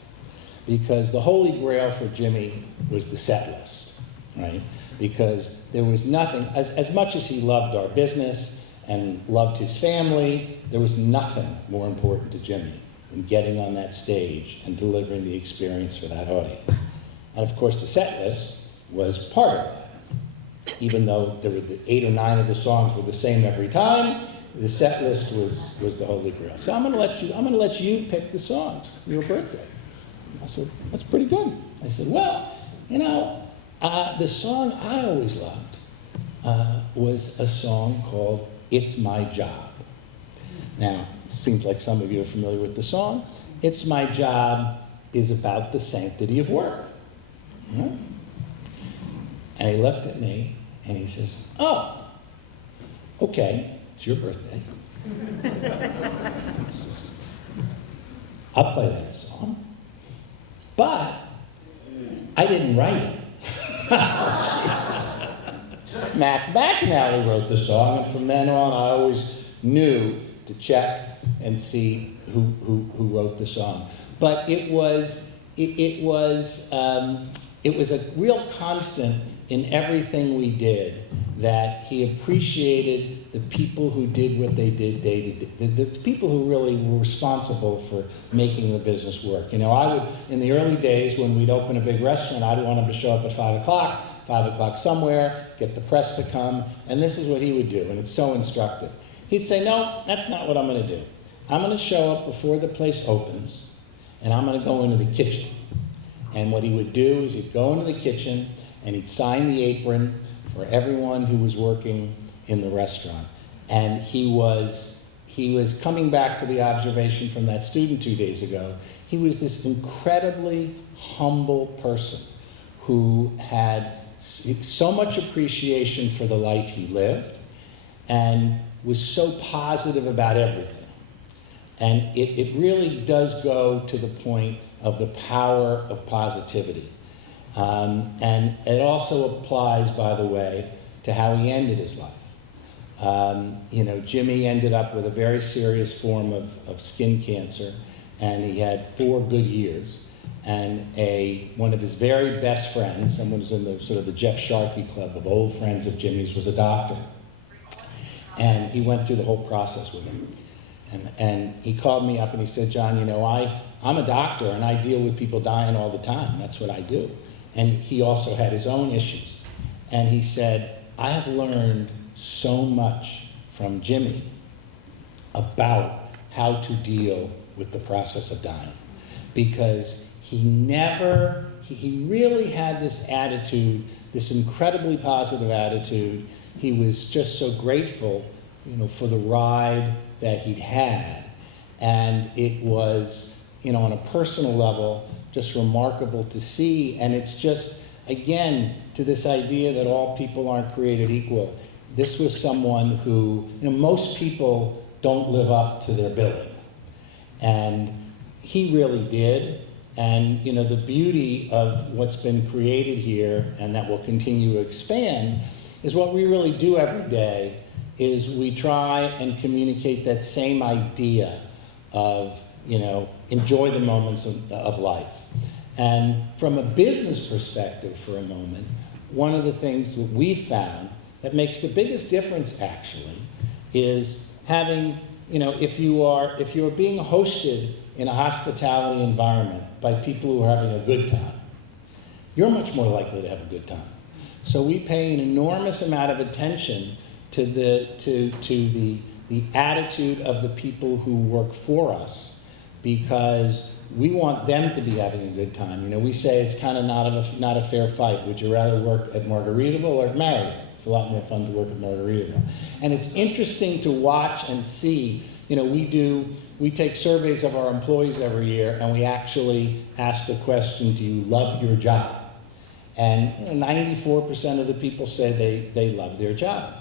Because the holy grail for Jimmy was the set list, right? Because there was nothing, as much as he loved our business and loved his family, there was nothing more important to Jimmy than getting on that stage and delivering the experience for that audience. And of course, the set list was part of that. Even though there were 8 or 9 of the songs were the same every time, the set list was the holy grail. So I'm gonna let you pick the songs for your birthday. I said, that's pretty good. I said, well, you know, the song I always loved was a song called It's My Job. Now, it seems like some of you are familiar with the song. It's My Job is about the sanctity of work. And he looked at me and he says, oh, okay, it's your birthday. I'll play that song. But I didn't write it. Oh, Jesus. Mac McAnally wrote the song, and from then on I always knew to check and see who wrote the song. But it was a real constant in everything we did that he appreciated the people who did what they did day to day, the people who really were responsible for making the business work. You know, I would, in the early days when we'd open a big restaurant, I'd want him to show up at 5 o'clock somewhere, get the press to come, and this is what he would do, and it's so instructive. He'd say, no, that's not what I'm gonna do. I'm gonna show up before the place opens, and I'm gonna go into the kitchen. And what he would do is he'd go into the kitchen and he'd sign the apron for everyone who was working in the restaurant. And he was coming back to the observation from that student 2 days ago. He was this incredibly humble person who had so much appreciation for the life he lived and was so positive about everything. And it really does go to the point of the power of positivity. And it also applies, by the way, to how he ended his life. You know, Jimmy ended up with a very serious form of skin cancer, and he had 4 good years. And one of his very best friends, someone who's in the sort of the Jeff Sharkey club of old friends of Jimmy's, was a doctor. And he went through the whole process with him. And he called me up and he said, John, you know, I'm a doctor and I deal with people dying all the time. That's what I do. And he also had his own issues. And he said, I have learned so much from Jimmy about how to deal with the process of dying. Because he really had this attitude, this incredibly positive attitude. He was just so grateful, you know, for the ride that he'd had. And it was, you know, on a personal level, just remarkable to see. And it's just, again, to this idea that all people aren't created equal. This was someone who, you know, most people don't live up to their billing. And he really did. And, you know, the beauty of what's been created here and that will continue to expand is what we really do every day is we try and communicate that same idea of, you know, enjoy the moments of life. And from a business perspective for a moment, one of the things that we've found that makes the biggest difference actually is having, you know, if you're being hosted in a hospitality environment by people who are having a good time, you're much more likely to have a good time. So we pay an enormous amount of attention to the attitude of the people who work for us, because we want them to be having a good time. You know, we say it's kind of not a fair fight. Would you rather work at Margaritaville or at Marriott? It's a lot more fun to work at Margaritaville. And it's interesting to watch and see, you we take surveys of our employees every year, and we actually ask the question, do you love your job? And 94% of the people say they love their job.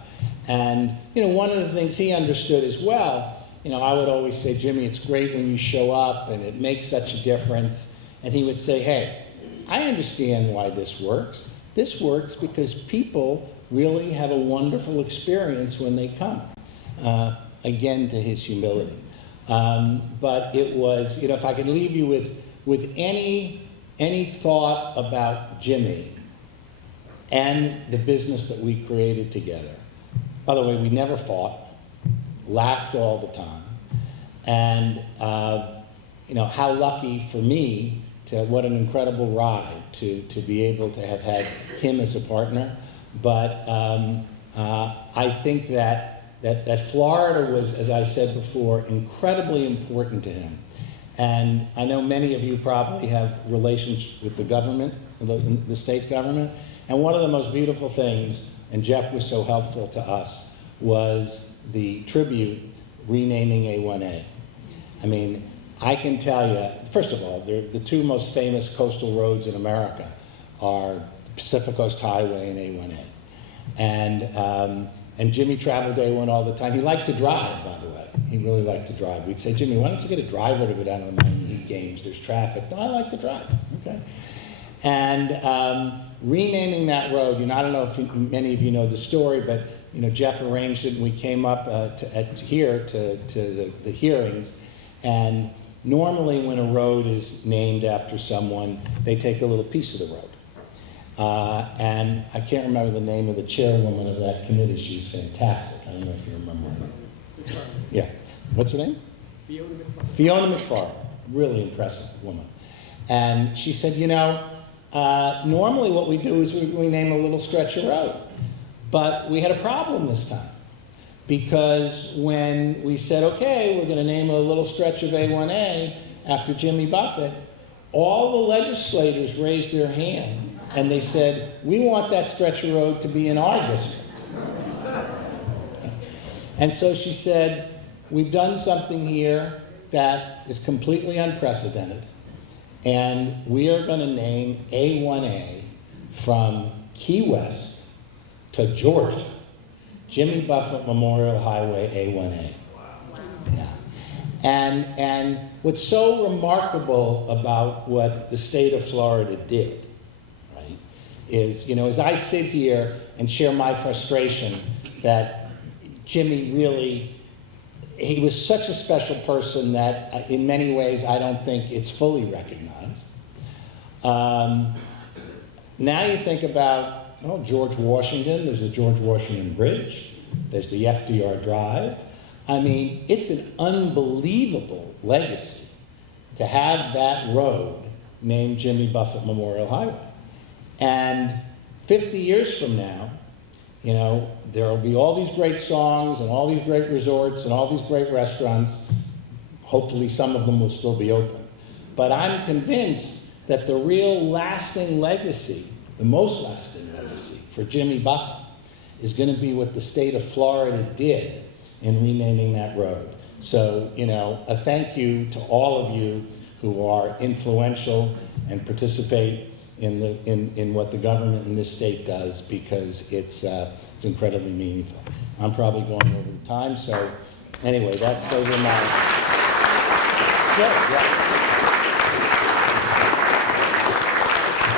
And one of the things he understood as well, I would always say, Jimmy, it's great when you show up and it makes such a difference. And he would say, hey, I understand why this works. This works because people really have a wonderful experience when they come. Again, to his humility. But it was, if I could leave you with any thought about Jimmy and the business that we created together. By the way, we never fought, laughed all the time, and how lucky for me what an incredible ride to be able to have had him as a partner. But I think that Florida was, as I said before, incredibly important to him. And I know many of you probably have relations with the government, the state government. And one of the most beautiful things, and Jeff was so helpful to us, was the tribute renaming A1A. I mean, I can tell you, first of all, the two most famous coastal roads in America are Pacific Coast Highway and A1A. And Jimmy traveled A1 all the time. He liked to drive, by the way. He really liked to drive. We'd say, Jimmy, why don't you get a driver to go down to the Miami Heat games? There's traffic. No, I like to drive. Okay. And renaming that road, I don't know if many of you know the story, but Jeff arranged it, and we came up to the hearings. And normally when a road is named after someone, they take a little piece of the road. And I can't remember the name of the chairwoman of that committee. She's fantastic. I don't know if you remember her. Yeah. What's her name? Fiona McFarland. Fiona McFarland. Really impressive woman. And she said, normally what we do is we name a little stretch of road. But we had a problem this time. Because when we said, okay, we're going to name a little stretch of A1A after Jimmy Buffett, all the legislators raised their hand. And they said, we want that stretch of road to be in our district. And so she said, we've done something here that is completely unprecedented. And we are going to name A1A from Key West to Georgia, Jimmy Buffett Memorial Highway A1A. Yeah. And what's so remarkable about what the state of Florida did, is, as I sit here and share my frustration that Jimmy really, he was such a special person that in many ways I don't think it's fully recognized. Now you think about, George Washington, there's the George Washington Bridge, there's the FDR Drive. I mean, it's an unbelievable legacy to have that road named Jimmy Buffett Memorial Highway. And 50 years from now, there will be all these great songs and all these great resorts and all these great restaurants. Hopefully some of them will still be open. But I'm convinced that the real lasting legacy, the most lasting legacy for Jimmy Buffett is going to be what the state of Florida did in renaming that road. So, a thank you to all of you who are influential and participate in what the government in this state does, because it's incredibly meaningful. I'm probably going over the time, so anyway, those are my.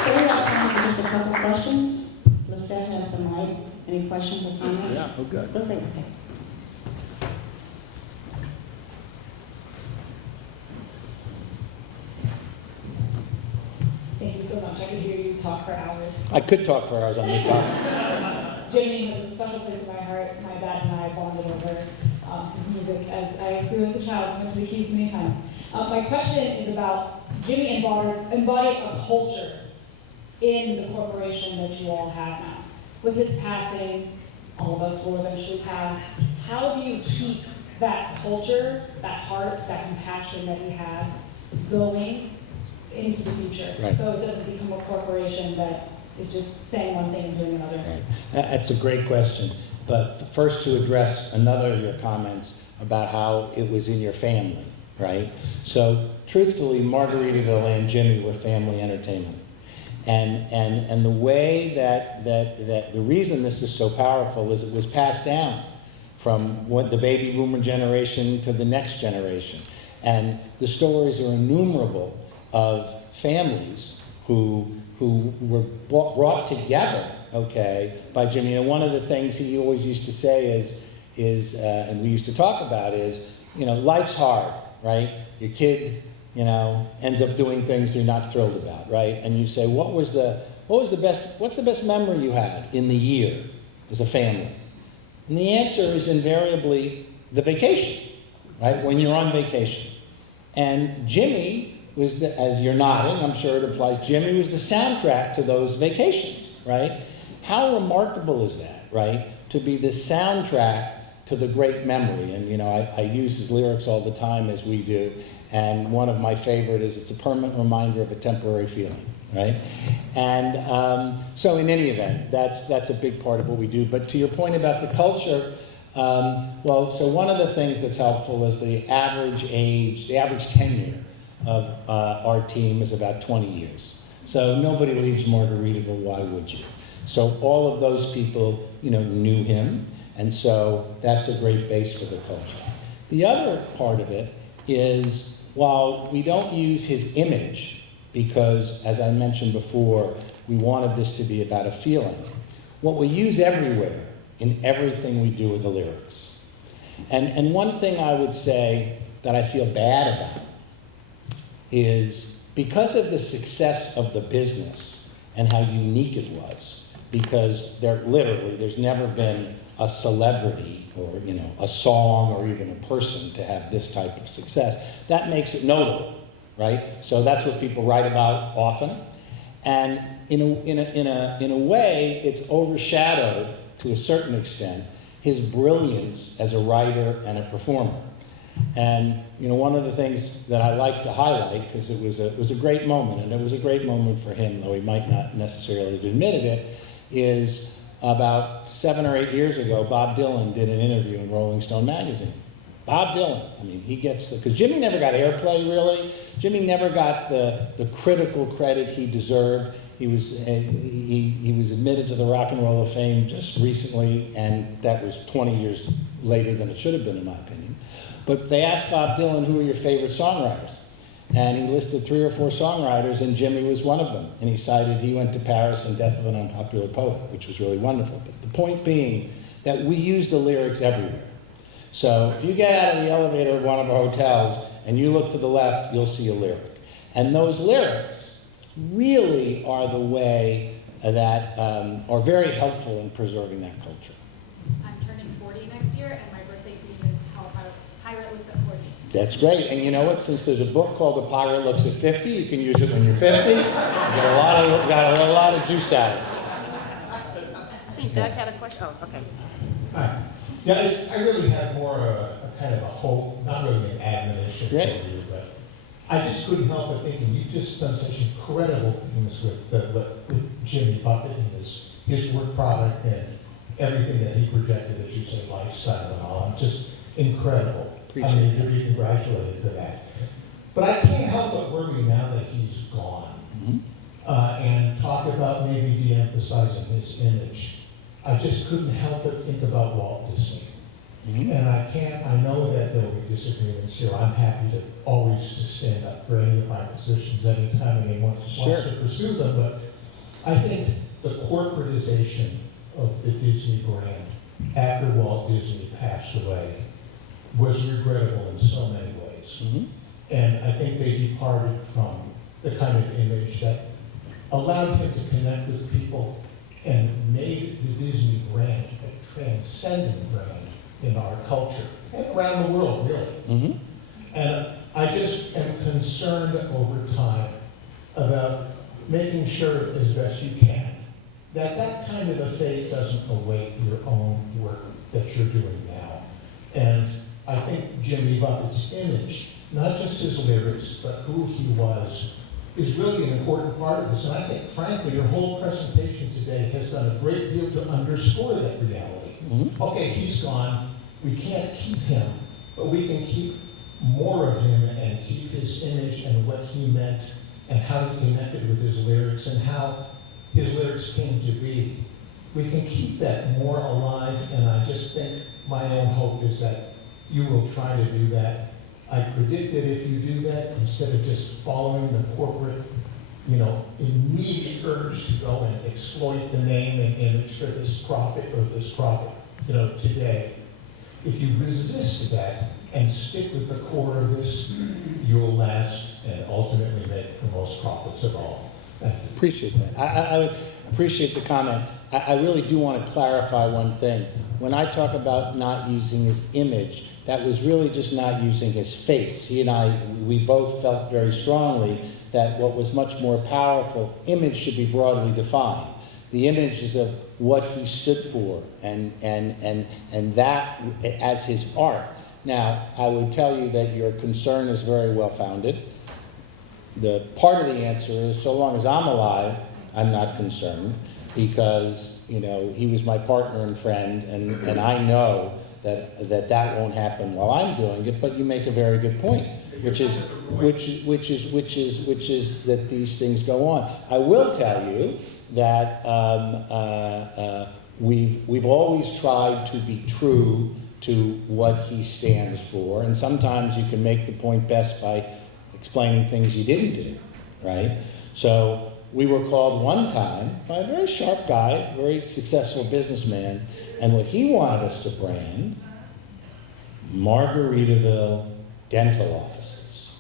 So we have time for just a couple questions. Lisette has the mic. Any questions or comments? Yeah, oh good. Okay. Thank you so much. I could hear you talk for hours. I could talk for hours on this topic. Jimmy has a special place in my heart. My dad and I bonded over his music as I grew as a child. I went to the Keys many times. My question is about Jimmy embodied a culture in the corporation that you all have now. With his passing, all of us will eventually pass. How do you keep that culture, that heart, that compassion that he had going into the future, right, so it doesn't become a corporation that is just saying one thing and doing another thing? Right. That's a great question. But first to address another of your comments about how it was in your family, right? So truthfully, Margaritaville and Jimmy were family entertainment. And the way that the reason this is so powerful is it was passed down from what the baby boomer generation to the next generation. And the stories are innumerable of families who were brought together, okay, by Jimmy. And one of the things he always used to say is and we used to talk about is, you know, life's hard, right? Your kid, you know, ends up doing things you're not thrilled about, right? And you say, what's the best memory you had in the year as a family? And the answer is invariably the vacation, right? When you're on vacation. And Jimmy was as you're nodding, I'm sure it applies, Jimmy was the soundtrack to those vacations, right? How remarkable is that, right? To be the soundtrack to the great memory. And, you know, I use his lyrics all the time, as we do. And one of my favorite is, it's a permanent reminder of a temporary feeling, right? And so in any event, that's a big part of what we do. But to your point about the culture, well, so one of the things that's helpful is the average age, the average tenure of our team is about 20 years. So nobody leaves Margaritaville, why would you? So all of those people, you know, knew him. And so that's a great base for the culture. The other part of it is, while we don't use his image, because as I mentioned before, we wanted this to be about a feeling, what we use everywhere in everything we do are the lyrics. And one thing I would say that I feel bad about is, because of the success of the business and how unique it was, because there's never been a celebrity or, you know, a song or even a person to have this type of success, that makes it notable, right? So that's what people write about often. And in a way, it's overshadowed to a certain extent his brilliance as a writer and a performer. And, you know, one of the things that I like to highlight, because it was a great moment, and it was a great moment for him, though he might not necessarily have admitted it, is about 7 or 8 years ago, Bob Dylan did an interview in Rolling Stone magazine. Bob Dylan, I mean, he gets because Jimmy never got airplay, really. Jimmy never got the critical credit he deserved. He was admitted to the Rock and Roll of Fame just recently, and that was 20 years later than it should have been, in my opinion. But they asked Bob Dylan, who are your favorite songwriters? And he listed 3 or 4 songwriters, and Jimmy was one of them. And he cited He Went to Paris and Death of an Unpopular Poet, which was really wonderful. But the point being that we use the lyrics everywhere. So if you get out of the elevator of one of our hotels and you look to the left, you'll see a lyric. And those lyrics really are the way that are very helpful in preserving that culture. I'm turning 40 next year, and my birthday theme is How a Pirate Looks at 40. That's great. And you know what? Since there's a book called The Pirate Looks at 50, you can use it when you're 50. You got a lot of juice out of it. I think Doug had a question. Oh, okay. Hi. Yeah, I really have more a kind of a hope, not really an admonition for you, but I just couldn't help but thinking you've just done such incredible things with Jimmy Buffett and his work product and everything that he projected, as you say, lifestyle and all. Just incredible. I mean, to be congratulated for that. But I can't help but worry now that he's gone. And talk about maybe de-emphasizing his image. I just couldn't help but think about Walt Disney. And I know that there will be disagreements here. I'm happy to always to stand up for any of my positions anytime anyone wants to pursue them, but I think the corporatization of the Disney brand after Walt Disney passed away was regrettable in so many ways. And I think they departed from the kind of image that allowed him to connect with people and made the Disney brand a transcendent brand in our culture and around the world, really. And I just am concerned over time about making sure, as best you can, that that kind of a fate doesn't await your own work that you're doing now. And I think Jimmy Buffett's image, not just his lyrics, but who he was, is really an important part of this. And I think, frankly, your whole presentation today has done a great deal to underscore that reality. Okay, he's gone, we can't keep him, but we can keep more of him and keep his image and what he meant and how he connected with his lyrics and how his lyrics came to be. We can keep that more alive, and I just think my own hope is that you will try to do that. I predict that if you do that, instead of just following the corporate, immediate urge to go and exploit the name and image for this profit or this profit, today, if you resist that and stick with the core of this, you'll last and ultimately make the most profits of all. Appreciate that. I would appreciate the comment. I really do want to clarify one thing. When I talk about not using his image, that was really just not using his face. He and I, we both felt very strongly that what was much more powerful, image should be broadly defined. The image is of what he stood for and that as his art. Now, I would tell you that your concern is very well founded. The part of the answer is, so long as I'm alive, I'm not concerned, because he was my partner and friend, and I know that won't happen while I'm doing it. But you make a very good point, which is that these things go on. I will tell you that we've always tried to be true to what he stands for, and sometimes you can make the point best by explaining things you didn't do, right? So we were called one time by a very sharp guy, very successful businessman, and what he wanted us to brand, Margaritaville dental offices.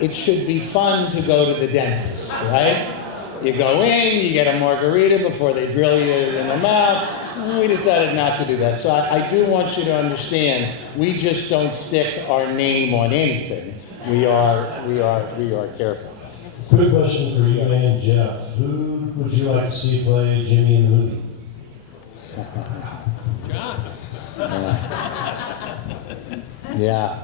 It should be fun to go to the dentist, right? You go in, you get a margarita before they drill you in the mouth. We decided not to do that. So I do want you to understand, we just don't stick our name on anything. We are careful. Quick question for you and Jeff. Who would you like to see play Jimmy in the movie? John. Yeah.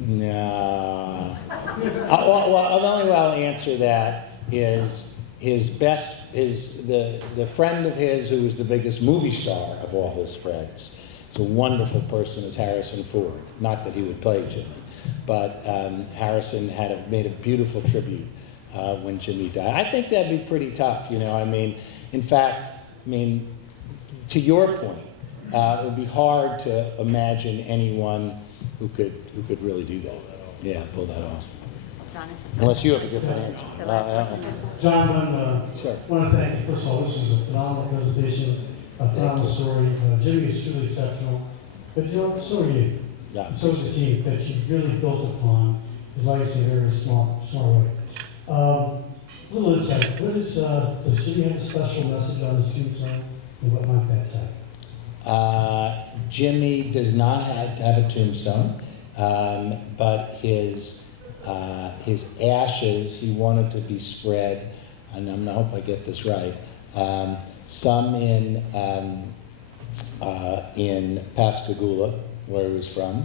No. Well, the only way I'll answer that is the friend of his who was the biggest movie star of all his friends. He's a wonderful person, is Harrison Ford. Not that he would play Jimmy, but Harrison made a beautiful tribute when Jimmy died. I think that'd be pretty tough, In fact, to your point, it would be hard to imagine anyone who could really do that. Yeah, pull that off. Unless you have a different answer. John, I sure. want to thank you. First of all, this is a phenomenal presentation, a phenomenal story. Jimmy is truly exceptional. But so are you. Yeah. So is the team that you've really built upon his legacy in a very smart way. A little insight. Does Jimmy have a special message on his tombstone? And what might that say? Jimmy does not have a tombstone, but his ashes, he wanted to be spread, and I hope I get this right, some in Pascagoula, where he was from,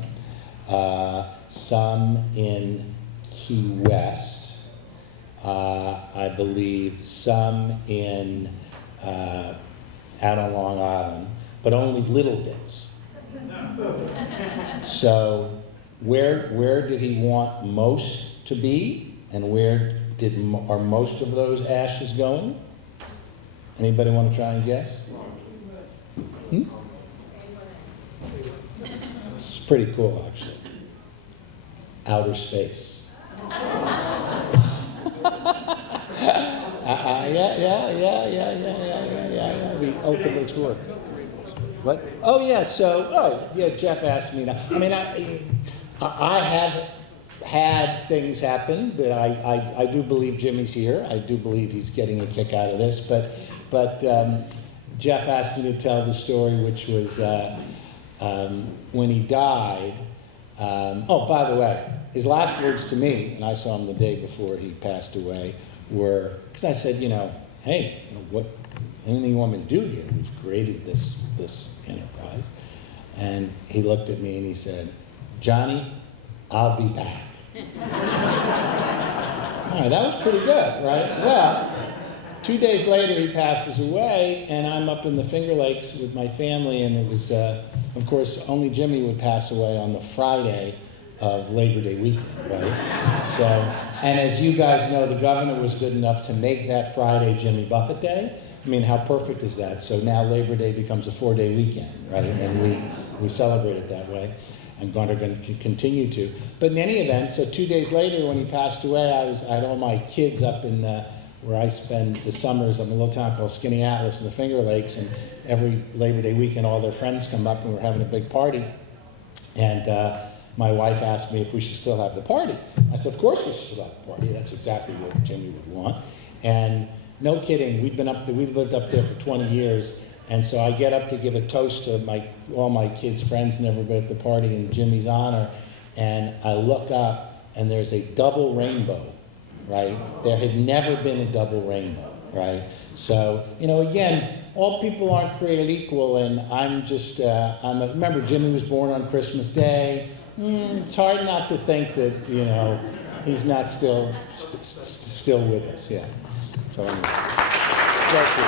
some in Key West, I believe some in out on Long Island, but only little bits. So where did he want most to be, and where are most of those ashes going? Anybody want to try and guess? This is pretty cool, actually. Outer space. Yeah. The ultimate explorer. What? Oh yeah. Jeff asked me now. I have had things happen that I do believe Jimmy's here. I do believe he's getting a kick out of this. But Jeff asked me to tell the story, which was when he died. By the way, his last words to me, and I saw him the day before he passed away, were, because I said, hey, what, anything you want me to do here? We've created this enterprise. And he looked at me and he said, Johnny, I'll be back. All right, that was pretty good, right? Well, 2 days later, he passes away, and I'm up in the Finger Lakes with my family, and it was, of course, only Jimmy would pass away on the Friday of Labor Day weekend, right? So, and as you guys know, the governor was good enough to make that Friday Jimmy Buffett Day. I mean, how perfect is that? So now Labor Day becomes a 4-day weekend, right? And we celebrate it that way. I'm going to continue to. But in any event, so 2 days later when he passed away, I had all my kids up in where I spend the summers. I'm in a little town called Skinny Atlas in the Finger Lakes, and every Labor Day weekend all their friends come up and we're having a big party. And my wife asked me if we should still have the party. I said, of course we should still have the party. That's exactly what Jimmy would want. And no kidding, we lived up there for 20 years. And so I get up to give a toast to all my kids' friends and everybody at the party in Jimmy's honor, and I look up and there's a double rainbow, right? There had never been a double rainbow, right? So, again, all people aren't created equal, and I'm just, remember Jimmy was born on Christmas Day. It's hard not to think that, he's not still with us, yeah. So anyway, thank you.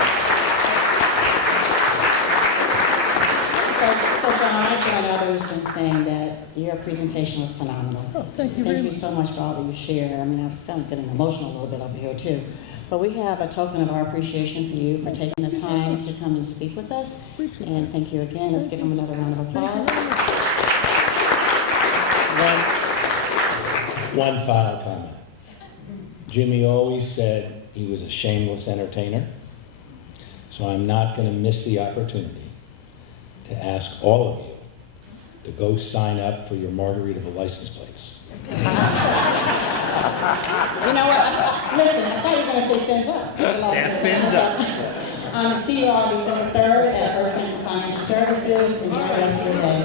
So John, I join others in saying that your presentation was phenomenal. Oh, thank you very Thank you so much for all that you shared. I mean, I'm still getting emotional a little bit over here too. But we have a token of our appreciation for you for taking the time to come and speak with us. And thank you again. Let's give him another round of applause. One final comment. Jimmy always said he was a shameless entertainer. So I'm not going to miss the opportunity to ask all of you to go sign up for your Margaritaville license plates. You know what? Listen, I thought you were going to say fins up. Yeah, fins up. See you all December 3rd at First Financial Services. Enjoy the rest of your day.